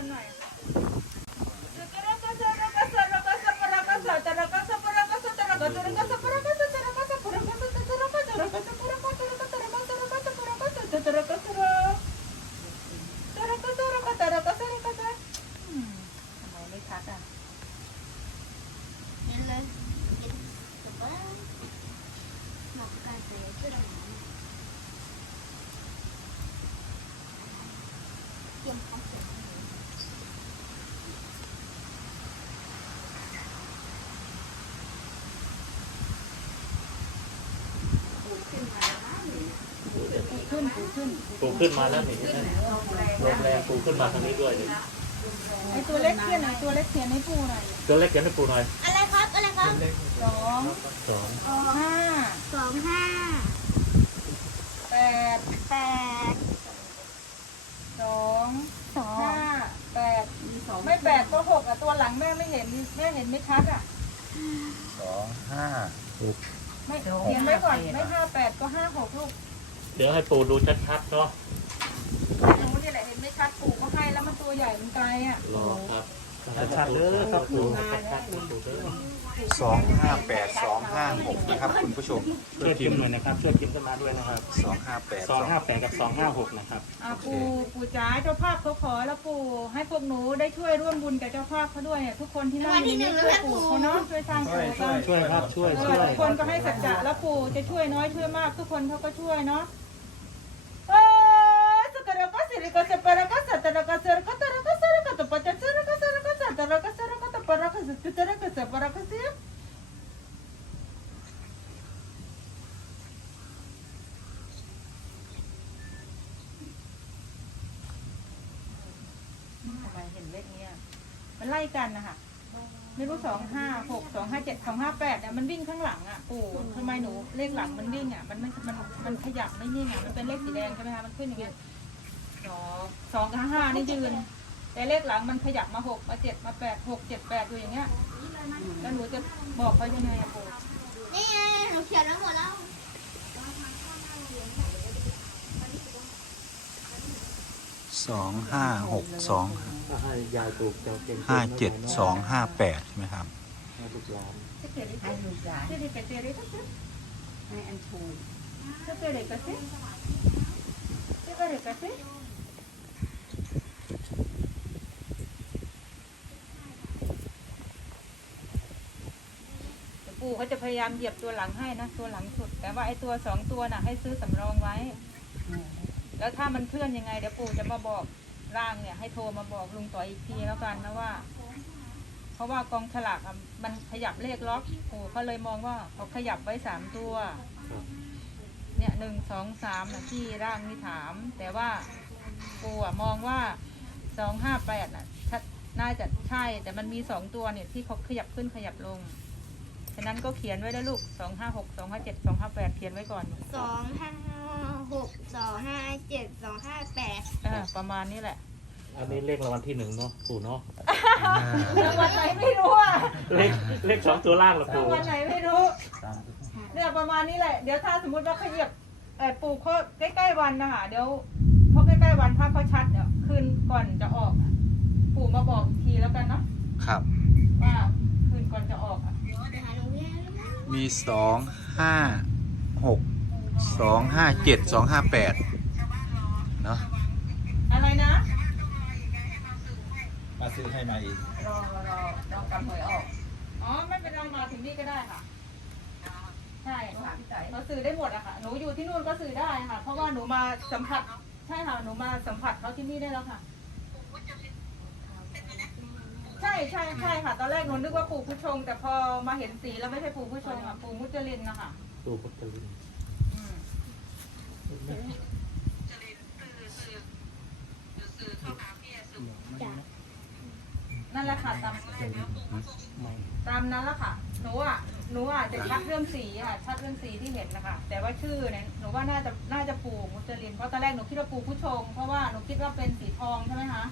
คนหน่อย อืมทำไมไม่ชัดอะ เห็นเลยเห็นแต่ว่าหมอกการเสียเสื้อดำเตรียมพร้อ มเสร็จขึ้นปูขึ้นปูขึ้นมาแล้วนี่ลมแรงปูขึ้นมาทางนี้ด้วยนี่ไอตัวเล็กเขียนหน่อยตัวเล็กเขียนให้ปูหน่อยตัวเล็กเขียนให้ปูหน่อยอะไรครับอะไรครับสองสองห้าสองห้าแปดแปดสองสองห้าแปดไม่แปดก็หกอะตัวหลังแม่ไม่เห็นแม่เห็นไม่ชัดอะสองห้าไม่เขียนไว้ก่อนไม่ห้าแปดก็ห้าหกลูก เดี๋ยวให้ปูดูชัดๆเนาะหนูนี่แหละเห็นไม่ชัดปู่ก็ให้แล้วมันตัวใหญ่มันไกลอะรอครับชัดๆเลยครับปูชัดๆปูเด้อสองห้าแปดสองห้าหกนะครับ คุณผู้ชมช่วยพิมพ์หน่อยนะครับช่วยพิมพ์ขึ้นมาด้วยนะครับสองห้าแปดสองห้าแปดกับสองห้าหกนะครับอะปู่ปู่จ๋าเจ้าภาพเขาขอแล้วปู่ให้พวกหนูได้ช่วยร่วมบุญกับเจ้าภาพเขาด้วยเนี่ยทุกคนที่นั่งอยู่นี่ช่วยปู่เขาเนาะช่วยสร้างปู่กันช่วยครับช่วยเอช่อวยทุกคนก็ให้สัจจะแล้วปู่จะช่วยน้อยช่วยมาก ทุกคนเขาก็ช่วยเนาะเออส กระก็สิริก็สปะระก็สัตระก็สระก็ตระก็สระก็ตปะจะสระก็สระก็สัตระก็สระก็ตปะระก็สตระก็สปะระก็สิทำไมเห็นเลขเนี้ยมันไล่กันนะคะไม่รู้สองห้าหกสองห้าเจ็ดสองห้าแปดเนี่ยมันวิ่งข้างหลังอะปู่ทำไมหนูเลขหลังมันวิ่งอะมันไม่มันมันขยับไม่นิ่งอะมันเป็นเลขสีแดงใช่ไหมคะมันขึ้นอย่างเงี้ย สองสองกับห้านี่ยืน แต่เลขหลังมันขยับมาหกมาเจ็ดมาแปดหกเจ็ดแปดอยู่อย่างเงี้ยแล้วหนูจะบอกเขายังไงอะปู่นี่ไงหนูเขียนไว้หมดแล้ว สองห้าหกสองให้ยายถูกจะเป็นห้าเจ็ดสองห้าแปดใช่ไหมครับให้ลูกหลานจะเกิดอะไรให้ลูกหลานจะได้ไปเจออะไรก็ซื้อให้อันถูกจะเกิดอะไรก็ซื้อจะเกิดอะไรก็ซื้อเดี๋ ปู่เขาจะพยายามเหยียบตัวหลังให้นะตัวหลังสุด แต่ว่าไอ้ตัวสองตัวน่ะให้ซื้อสำรองไว้ แล้วถ้ามันเคลื่อนยังไงเดี๋ยวปู่จะมาบอกร่างเนี่ย ให้โทรมาบอกลุงต่อยอีกทีแล้วกันนะว่า เพราะว่ากองฉลากอะมันขยับเลขล็อกปู่เขาเลยมองว่าเขาขยับไว้สามตัว เนี่ยหนึ่งสองสามนะที่ร่างนี่ถาม แต่ว่าปู่อะมองว่าสองห้าแปดน่ะชัดน่าจะใช่ แต่มันมีสองตัวเนี่ยที่เขาขยับขึ้นขยับลง ฉะนั้นก็เขียนไว้แล้วลูกสองห้าหกสองห้าเจ็ดสองห้าแปดเขียนไว้ก่อนสองห้าหกสองห้าเจ็ดสองห้าแปดอ่าประมาณนี้แหละ อันนี้เลขรางวัลที่หนึ่งเนาะปูเนาะรางวัลไหนไม่รู้อะเลขเลขสองตัวล่างเหรอราปูงวัลไหนไม่รู้ เนี่ยประมาณนี้แหละ เดี๋ยวถ้าสมมติว่าเขาเหยียบเออปลูกเขาใกล้ๆวันนะคะเดี๋ยวพอใกล้ๆวันถ้าเขาชัดเนี่ยคืนก่อนจะออกอะปู่มาบอกอีกทีแล้วกันเนาะครับ ว่า มีสองห้าหกสองห้าเจ็ดสองห้าแปดเนาะอะไรนะมาซื้อให้มาอีกรอรอรอกำหวยออกอ๋อไม่เป็นไรมาถึงนี่ก็ได้ค่ะใช่เราซื้อได้หมดอะค่ะหนูอยู่ที่นู่นก็ซื้อได้ค่ะ เพราะว่าหนูมาสัมผัสใช่ค่ะหนูมาสัมผัสเขาที่นี่ได้แล้วค่ะ ใช่ใช่ใช่ค่ะ ตอนแรกหนูนึกว่าปู่ผู้ชง แต่พอมาเห็นสีแล้วไม่ใช่ปู่ผู้ชงอะปู่มุจลินนะคะปูพุทธลินอืมนั่นแหละค่ะตามตามนั้นแหละค่ะ หนูอะหนูอะจะชัดเรื่องสีอะชัดเรื่องสีที่เห็นนะคะแต่ว่าชื่อเนี่ยหนูว่าน่าจะน่าจะปู่มุจลินเพราะตอนแรกหนูคิดว่าปู่ผู้ชง เพราะว่าหนูคิดว่าเป็นสีทองใช่ไหมคะ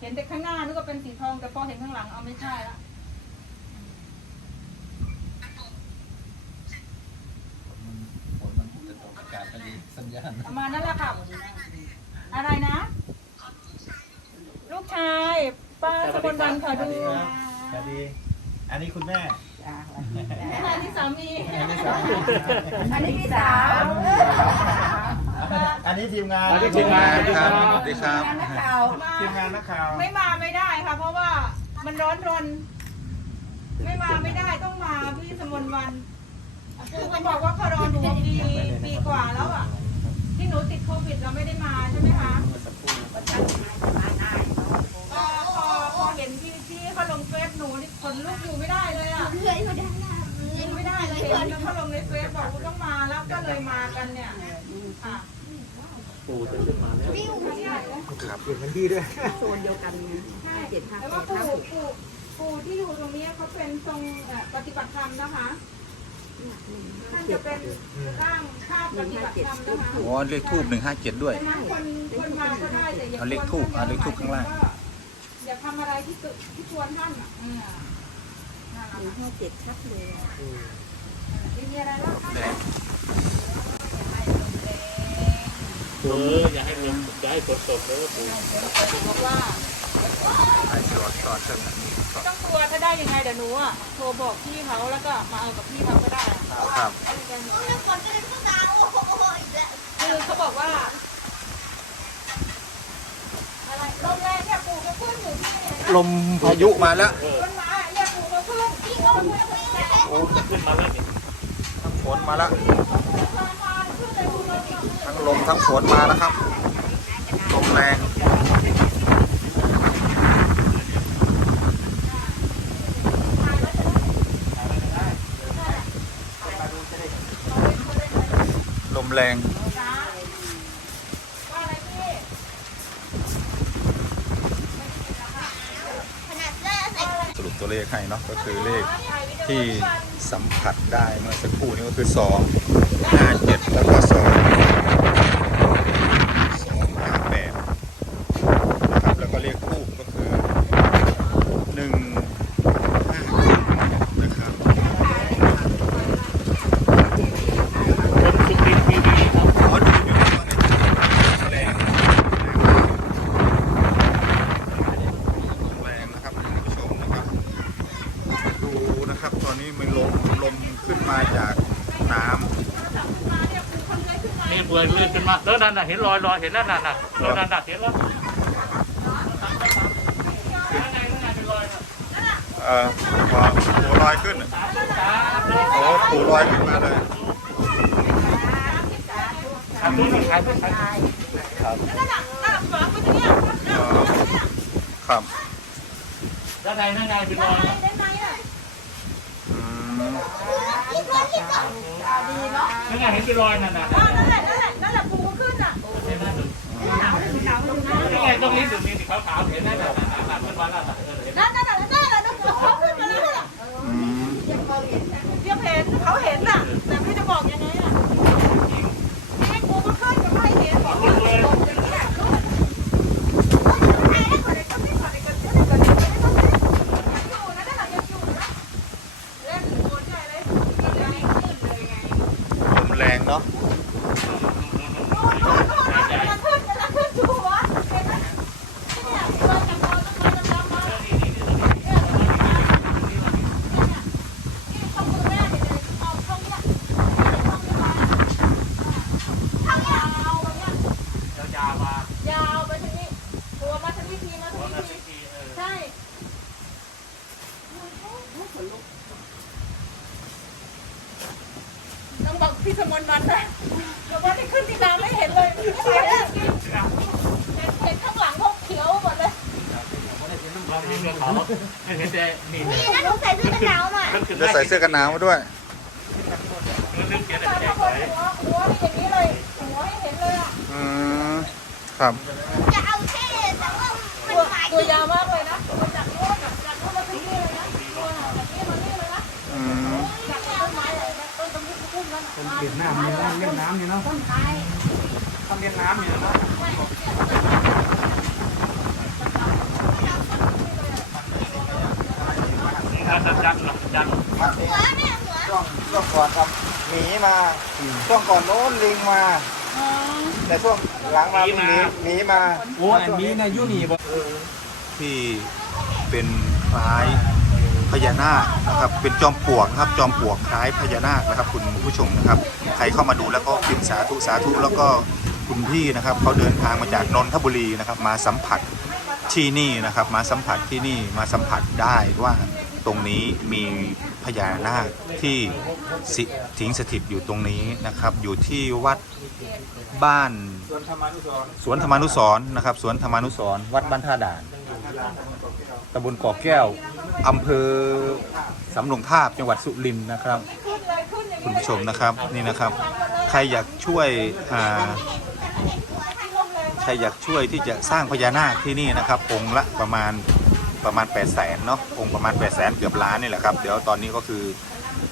เห็นแต่ข้างหน้านึกว่าเป็นสีทอง แต่พอเห็นข้างหลังเอาไม่ใช่ละผลมันจะตกอากาศพอดีสัญญาณประมาณนั้นแหละค่ะอะไรนะ ลูกชายป้าสมนวันขอดูสวัสดี อันนี้คุณแม่จ้าอันนี้สามีอันนี้สามี อันนี้พี่สาว อันนี้ทีมงานอันนี้ทีมงาน ครับสวัสดีครับงานนักข่าวทีมงานนักข่าว ไม่มาไม่ได้ค่ะ เพราะว่ามันร้อนรน ไม่มาไม่ได้ต้องมาพี่สมนวันปู่ก็บอกว่าเขารอหนูปีปีกว่าแล้วอะ ที่หนูติดโควิดเราไม่ได้มาใช่ไหมคะประชันมาสบายได้พอพอพอเห็นพี่ที่เขาลงเฟซหนูนี่ขนลุกอยู่ไม่ได้เลยอะ เลื่อยเขาด้านหน้าเลยิยงไม่ได้เลยเห็นแล้วเขาลงในเฟซบอกว่าต้องมาแล้วก็เลยมากันเนี่ยค่ะ ปูจะขึ้นมาแล้วปิ้วไม่ได้เลยครับเปลี่ยนพื้นที่ด้วยโซนเดียวกันห้าเจ็ดห้าแต่แปว่าดปู่ห้าหกปู่ปู่ที่อยู่ตรงนี้เขาเป็นทรงเอ่อปฏิบัติธรรมนะคะท่านจะเป็นร่างภาพปฏิบัติธรรมนะคะอ๋อเลขทูบหนึ่งห้าเจ็ดด้วยดังนั้นคนคนมาก็ได้แต่อย่าเอาเลขธูปเอาเลขธูปข้างล่างอย่าทำอะไรที่ตุที่ชวนท่านอะอืมนั่นแหละหนึ่งห้าเจ็ดชัดเลยไม่มีอะไรแล้วค่ะแดง เอออย่าให้มันอย่าให้ฝนตกเลยปูบอกว่าไอ้สอดสอดเส้นไม่ต้องกลัวถ้าได้ยังไงเดี๋ยวหนูอะโทรบอกพี่เขาแล้วก็มาเอากับพี่เขาก็ได้อะครับแล้วก่อนจะเล่นพวกเราโอ้โหอีกแล้วคือเขาบอกว่า อะไรลมแรงเนี่ยปู่ก็ขึ้นอยู่ที่นี่นะลมพายุมาแล้วต้นไม้อะเนี่ยปู่ก็ขึ้นที่โอ้ยไม่ได้โอ้ขึ้นมาแล้วนี่ทั้งฝนมาแล้ว ทั้งลมทั้งฝนมาแล้วครับ ลมแรงลมแรงจ้าว่าอะไรพี่ขนาดเสื้อใส่สรุปตัวเลขให้เนาะก็คือเลขที่สัมผัสได้เมื่อสักครู่นี้ก็คือ 2 5 7 แล้วก็ 2 2 5 8นะครับแล้วก็เลขทูบก็คือ 1 5นะครับ คนสุรินทร์ทีวีครับ ขอดูอยู่ว่าในแรงแรงนะครับคุณผู้ชมนะครับ ดูนะครับตอนนี้มันลมลมขึ้นมาจากน้ นี่เปลือยเลื่อนขึ้น มาแล้วนั่นน่ะเห็นรอยรอยเห็นนั่นน่ะน่ะรอยนั่นน่ะเห็นแล้วข้างในข้างในเป็นรอยน่ะำเอ่อพอปูลอยขึ้นอะโอ้ปูลอยขึ้นมาเลยทำตัวนี้ขายตัวขายครับนั่นน่ะนั่นน่ะฝังไปตรงเนี้ยเอ่อครับด้านในข้างในเป็นรอยนะได้ไหมอะอืมข้างในเห็นเป็นรอยนั่นน่ะอ่านั่นแหละนั่นแหละนั่นแหละปู่ก็ขึ้นอะ เห็นนั่นน่ะ นี่ไงในตรงนี้ตรงนี้สีขาวๆเห็นนั่นน่ะน่ะน่ะเป็นรอยนั่นน่ะเออเห็นนั่นนั่นน่ะนั่นน่ะนั่นน่ะเขาขึ้นมาแล้วน่ะอืมเพียงเห็นเขาเห็นน่ะ แต่ไม่จะบอกยังไงอะนี่ให้ปู่ก็ขึ้นก็ไม่เห็นบอกว่าตกอย่างนี้แหละลูกใครให้คนใดก็ไม่ขอใดก็ไม่ได้ก็ไม่ได้ต้องยังอยู่นะนั่นน่ะยังอยู่นะเล่นโอนใหญ่เลยขึ้นเลยขึ้นเลยไง ลมแรงเนาะ มันขึ้นมันขึ้นดูวะเห็นไหมเนี่ยตัวจับตัวจับตัวจับตัวนี่ข้อมือแม่เนี่ยเอาช่องเนี้ยช่องนี้มาช่องเนี้ยเอาแบบเนี้ย ยาวๆมายาวไปทางนี้ตัวมาทางนี้ทีมา หัว ทาง มา นี้ สิ ที ทีเออ ใช่ต้องบอกพี่สมนวันนะเดี๋ยววันที่ขึ้นที่น้ำไม่เห็นเลยไม่เห็นเลยเห็นข้างหลังพวกเขียวหมดเลย เรา เห็นแต่นี่นี่นะหนูใส่เสื้อกันหนาวหน่อยมันขึ้นจะใส่เสื้อกันหนาวมาด้วย มันลึกเขียนมาแต่ข้างบนหัวหัวนี่อย่างนี้เลยหัวให้เห็นเลยอะอืมครับ จะเอาเท่แต่ว่ามันตัวหมายตัวยาวมากเลยนะตัวจากโน่นอะจากโน่นมาถึงนี่เลยนะตัวจากนี่มานี่เลยนะอืมจากต้นไม้เลยนะต้นตรงนี้พุ่มนั่นน่ะเล่ยนน้ำอยู่นะเล่นน้ำอยู่เนาะต้นไม้ทำเล่นน้ำอยู่เนาะจัน จันจันหัวเนี่ยหัวช่วงช่วงก่อนครับหมีมาช่วงก่อนโน้นลิงมา แต่ช่วงหลังมามีหมีหมีมาโอ้อันนี้นะยูนี่บ่อที่เป็นคล้ายพญานาคนะครับเป็นจอมปลวกนะครับจอมปลวกคล้ายพญานาคนะครับ คุณผู้ชมนะครับ ใครเข้ามาดูแล้วก็พิมพ์สาธุสาธุแล้วก็คุณพี่นะครับเขาเดินทางมาจากนนทบุรีนะครับ มาสัมผัสที่นี่นะครับ มาสัมผัสที่นี่มาสัมผัสได้ว่า ตรงนี้มีพญานาคที่สิสิงสถิตอยู่ตรงนี้นะครับ อยู่ที่วัดบ้านสวนธรรมานุสร์นะครับ สวนธรรมานุสร์วัดบ้านท่าด่านตำบลเกาะแก้วอำเภอสำโรงทาบจังหวัดสุรินทร์นะครับ คุณผู้ชมนะครับนี่นะครับ ใครอยากช่วยใครอยากช่วยที่จะสร้างพญานาคที่นี่นะครับองค์ละประมาณ ประมาณ 8 0 0แสนเนาะองค์ประมาณ 8 0 0แสนเกือบล้านนี่แหละครับ เดี๋ยวตอนนี้ก็คือ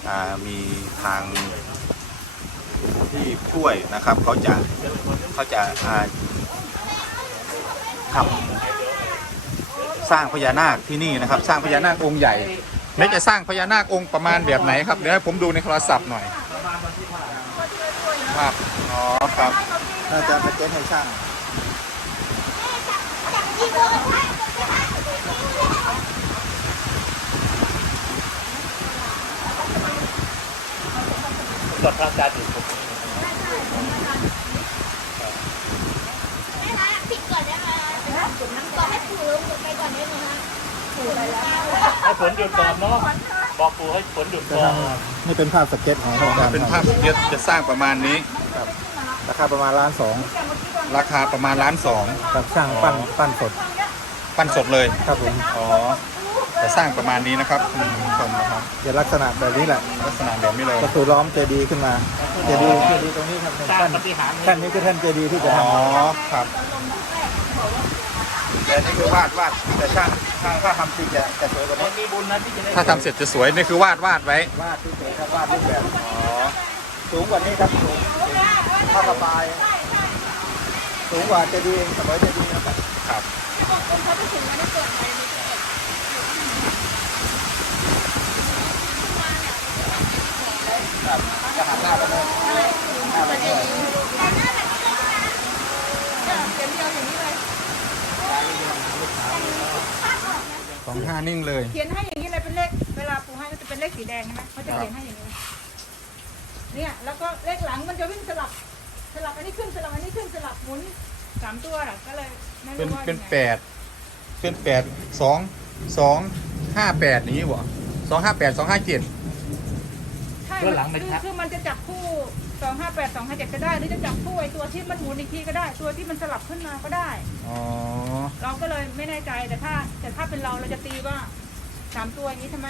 อมีทางที่ช่วยนะครับเขาจะเขาจะาทำสร้างพญานาคที่นี่นะครับ สร้างพญานาคองค์ใหญ่เน็จะสร้างพญานาคองค์ประมาณแบบไหนครับเดี๋ยวผมดูในโทรศัพท์หน่อยครับอ๋อครับน่าจะสเก็ตให้ช่าง สดพระอาจารย์อยู่ผมแม่คะปิดก่อนได้ไหมก่อนให้ปู่ลงไปก่อนได้ไหมคะปู่ไปแล้วให้ฝนหยุดก่อนเนาะบอกปู่ให้ฝนหยุดก่อนนี่เป็นภาพสเก็ตของพระอาจารย์เป็นภาพเยอะจะสร้างประมาณนี้ราคาประมาณล้านสองราคาประมาณล้านสองกับช่างปั้นปั้นสด ปั้นสดเลยครับผมอ๋อ จะสร้างประมาณนี้นะครับคุณผู้ชมนะครับจะลักษณะแบบนี้แหละลักษณะแบบนี้เลยก็คือล้อมเจดีย์ขึ้นมาเจดีย์เจดีย์ตรงนี้ครับหนึ่งสร้างท่านปฏิหารย์ท่านนี้คือท่านเจดีย์ที่จะอ๋อทำครับแต่นี่คือวาดวาดแต่ช่างช่างถ้าทำจริงจะจะสวยกว่าคนี้นมีบุญนะที่จะได้ถ้าทำเสร็จจะสวยนี่คือวาดวาดไว้วาดที่สวยครับวาดรูปแบบอ๋อสูงกว่านี้ครับสูงเท่ากับปลายสูงกว่าเจดีย์เสมอเจดีย์นะครับครับจะหันหน้าไปเลยหน้าไปเลย สองห้านิ่งเลย เขียนให้อย่างนี้เลยเป็นเลข เวลาปูให้ก็จะเป็นเลขสีแดงใช่ไหมเขาจะเขียนให้อย่างนี้ เนี่ย แล้วก็เลขหลังมันจะวิ่งสลับ สลับอันนี้ขึ้นสลับอันนี้ขึ้นสลับหมุนสามตัวน่ะก็เลยไม่เป็นรู้ว่าเป็นยังไงแปดเป็นแปดสองสองห้าแปดอย่างนี้บ่สองห้าแปดสองห้าเจ็ด ใช่มันคือคือมันจะจับคู่ สองห้าแปดสองห้าเจ็ดก็ได้หรือจะจับคู่ไอ้ตัวที่มันหมุนอีกทีก็ได้ ตัวที่มันสลับขึ้นมาก็ได้ อ๋อ เราก็เลยไม่แน่ใจแต่ถ้าแต่ถ้าเป็นเราเราจะตีว่าสามตัวอย่างนี้ใช่ไหม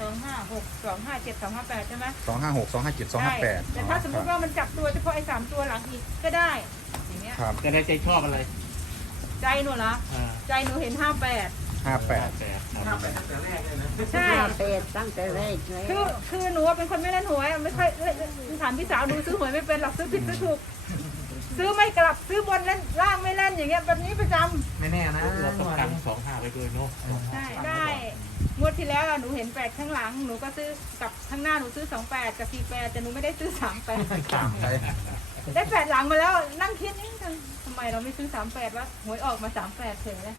สองห้าหกสองห้าเจ็ดสองห้าแปดใช่ไหมสองห้าหกสองห้าเจ็ดสองห้าแปดใช่แต่ถ้าสมมติว่ามันจับตัวเฉพาะไอ้สามตัวหลังอีกก็ได้อย่างเงี้ยครับจะได้ใจชอบอะไร ใจหนูเหรออ่าใจหนูเห็นห้าแปด ห้าแปดแปดครับ ใช่เป็ดตั้งแต่แรกเลยคือคือหนูว่าเป็นคนไม่เล่นหวยไม่ค่อยเล่นถามพี่สาวดูซื้อหวยไม่เป็นหรอกซื้อผิดซื้อถูก ซื้อไม่กลับซื้อบนเล่นล่างไม่เล่นอย่างเงี้ยแบบนี้ประจำไม่แน่นะเราต้องกันสองห้าไปด้วยเนาะใช่ได้งวดที่แล้วอะหนูเห็นแปดข้างหลังหนูก็ซื้อกับข้างหน้าหนูซื้อสองแปดกับสี่แปดแต่หนูไม่ได้ซื้อสามแปดได้แปดหลังมาแล้วนั่งคิดนี่ทำไมเราไม่ซื้อสามแปดวะหวยออกมาสามแปดเฉยเลย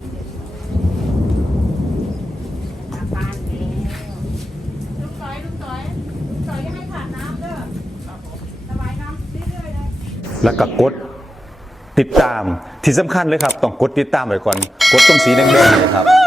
แล้วก็กดติดตามที่สำคัญเลยครับ ต้องกดติดตามไว้ก่อน กดตรงสีแดงๆเลยครับ